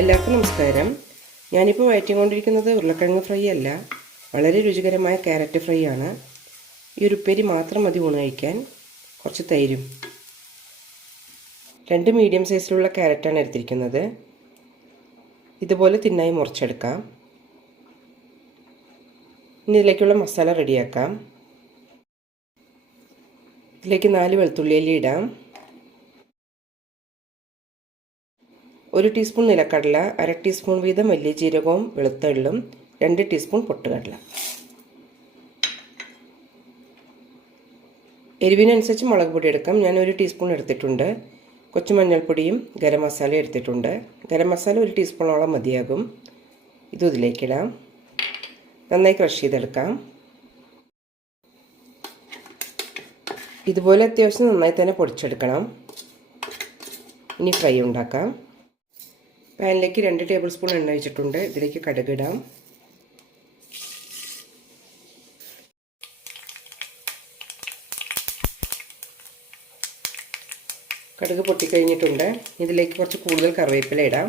എല്ലാവർക്കും നമസ്കാരം. ഞാനിപ്പോൾ വയറ്റിക്കൊണ്ടിരിക്കുന്നത് ഉരുളക്കിഴങ്ങ് ഫ്രൈ അല്ല. വളരെ രുചികരമായ ക്യാരറ്റ് ഫ്രൈ ആണ്. ഈ ഉരുപ്പേരി മാത്രം മതി ഊണ് കഴിക്കാൻ. കുറച്ച് തൈരും. രണ്ട് മീഡിയം സൈസിലുള്ള ക്യാരറ്റാണ് എടുത്തിരിക്കുന്നത്. ഇതുപോലെ തിന്നായി മുറിച്ചെടുക്കാം. ഇനി ഇതിലേക്കുള്ള മസാല റെഡിയാക്കാം ഇതിലേക്ക് നാല് വെളുത്തുള്ളിയല്ലി ഒരു ടീസ്പൂൺ നിലക്കടല അര ടീസ്പൂൺ വീതം വലിയ ജീരകവും വെളുത്തുള്ളും രണ്ട് ടീസ്പൂൺ പൊട്ടുകടല. എരിവിനനുസരിച്ച് മുളക് പൊടി എടുക്കാം. ഞാൻ ഒരു ടീസ്പൂൺ എടുത്തിട്ടുണ്ട്. കൊച്ചു മഞ്ഞൾപ്പൊടിയും ഗരം മസാല എടുത്തിട്ടുണ്ട്. ഗരം മസാല ഒരു ടീസ്പൂണോളം മതിയാകും. ഇതും ഇതിലേക്കിടാം നന്നായി ക്രഷ് ചെയ്തെടുക്കാം. ഇതുപോലെ അത്യാവശ്യം നന്നായി തന്നെ പൊടിച്ചെടുക്കണം. ഇനി ഫ്രൈ ഉണ്ടാക്കാം. പാനിലേക്ക് രണ്ട് ടേബിൾ സ്പൂൺ എണ്ണ ഒഴിച്ചിട്ടുണ്ട്. ഇതിലേക്ക് കടുകിടാം. കടുക് പൊട്ടിക്കഴിഞ്ഞിട്ടുണ്ട്. ഇതിലേക്ക് കുറച്ച് കൂടുതൽ കറിവേപ്പില ഇടാം.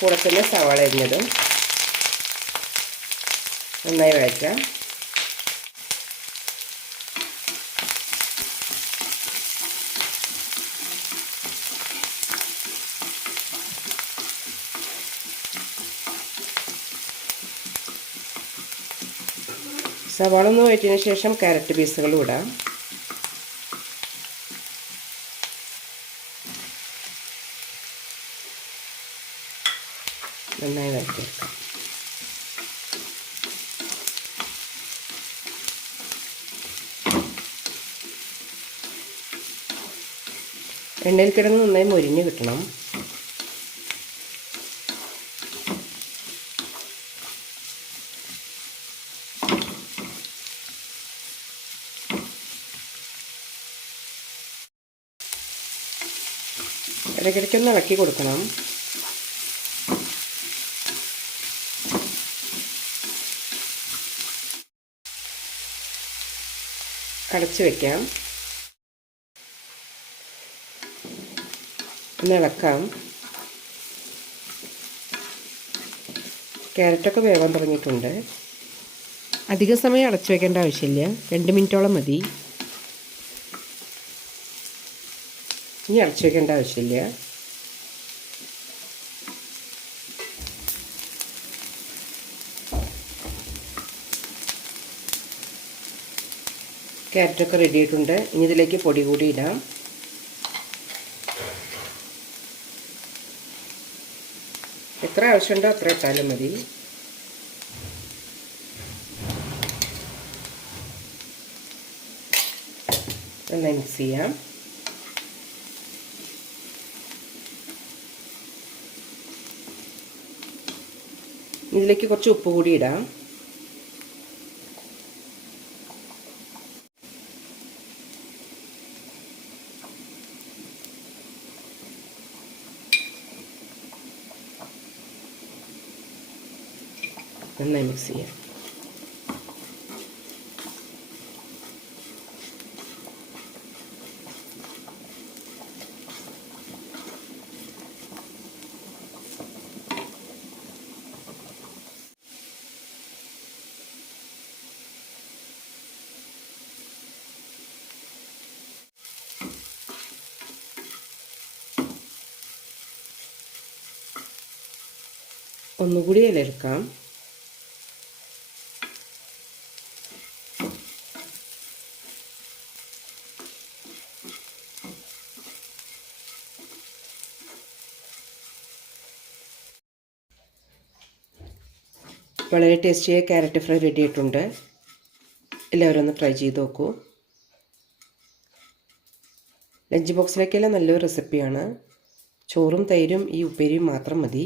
കൂടെ തന്നെ സവാള അരിഞ്ഞതും നന്നായി വഴറ്റാം. സവാള ഒന്ന് വയറ്റിന് ശേഷം ക്യാരറ്റ് പീസുകളും ഇടാം. നന്നായി വഴറ്റിയെടുക്കാം. എണ്ണയിൽ കിടന്ന് നന്നായി മൊരിഞ്ഞ് കിട്ടണം. ഇടയ്ക്കിടയ്ക്കൊന്ന് ഇളക്കി കൊടുക്കണം. കടച്ചു വെക്കാം. ഒന്ന് ഇളക്കാം. ക്യാരറ്റൊക്കെ വേവാൻ തുടങ്ങിയിട്ടുണ്ട്. അധിക സമയം അടച്ചു വെക്കേണ്ട ആവശ്യമില്ല. രണ്ട് മിനിറ്റോളം മതി. ഇനി അടച്ചേക്കേണ്ട ആവശ്യമില്ല. ക്യാരറ്റൊക്കെ റെഡി ആയിട്ടുണ്ട്. ഇനി ഇതിലേക്ക് പൊടി കൂടി ഇടാം. എത്ര ആവശ്യമുണ്ടോ അത്ര ഇട്ടാലും മതി. നന്നായി മിക്സ് ചെയ്യാം. ഇതിലേക്ക് കുറച്ച് ഉപ്പ് കൂടി ഇടാം. നന്നായി മിക്സ് ചെയ്യാം. ഒന്നുകൂടി ഇലയെടുക്കാം വളരെ ടേസ്റ്റിയായ ക്യാരറ്റ് ഫ്രൈ റെഡി ആയിട്ടുണ്ട്. എല്ലാവരും ഒന്ന് ട്രൈ ചെയ്ത് നോക്കൂ. ലഞ്ച് ബോക്സിലേക്കെല്ലാം നല്ലൊരു റെസിപ്പിയാണ് ചോറും തൈരും ഈ ഉപ്പേരിയും മാത്രം മതി.